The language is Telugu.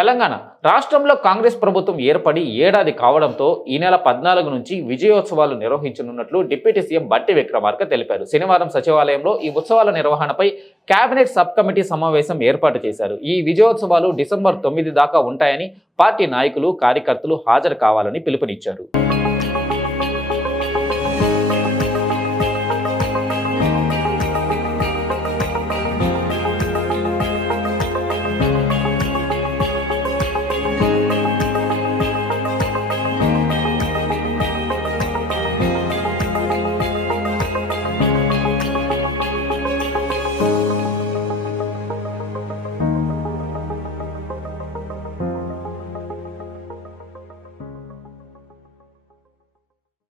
తెలంగాణ రాష్ట్రంలో కాంగ్రెస్ ప్రభుత్వం ఏర్పడి ఏడాది కావడంతో ఈ నెల పద్నాలుగు నుంచి విజయోత్సవాలు నిర్వహించనున్నట్లు డిప్యూటీ సీఎం బట్టి విక్రమార్క తెలిపారు. శనివారం సచివాలయంలో ఈ ఉత్సవాల నిర్వహణపై కేబినెట్ సబ్ కమిటీ సమావేశం ఏర్పాటు చేశారు. ఈ విజయోత్సవాలు డిసెంబర్ తొమ్మిది దాకా ఉంటాయని పార్టీ నాయకులు కార్యకర్తలు హాజరు కావాలని పిలుపునిచ్చారు.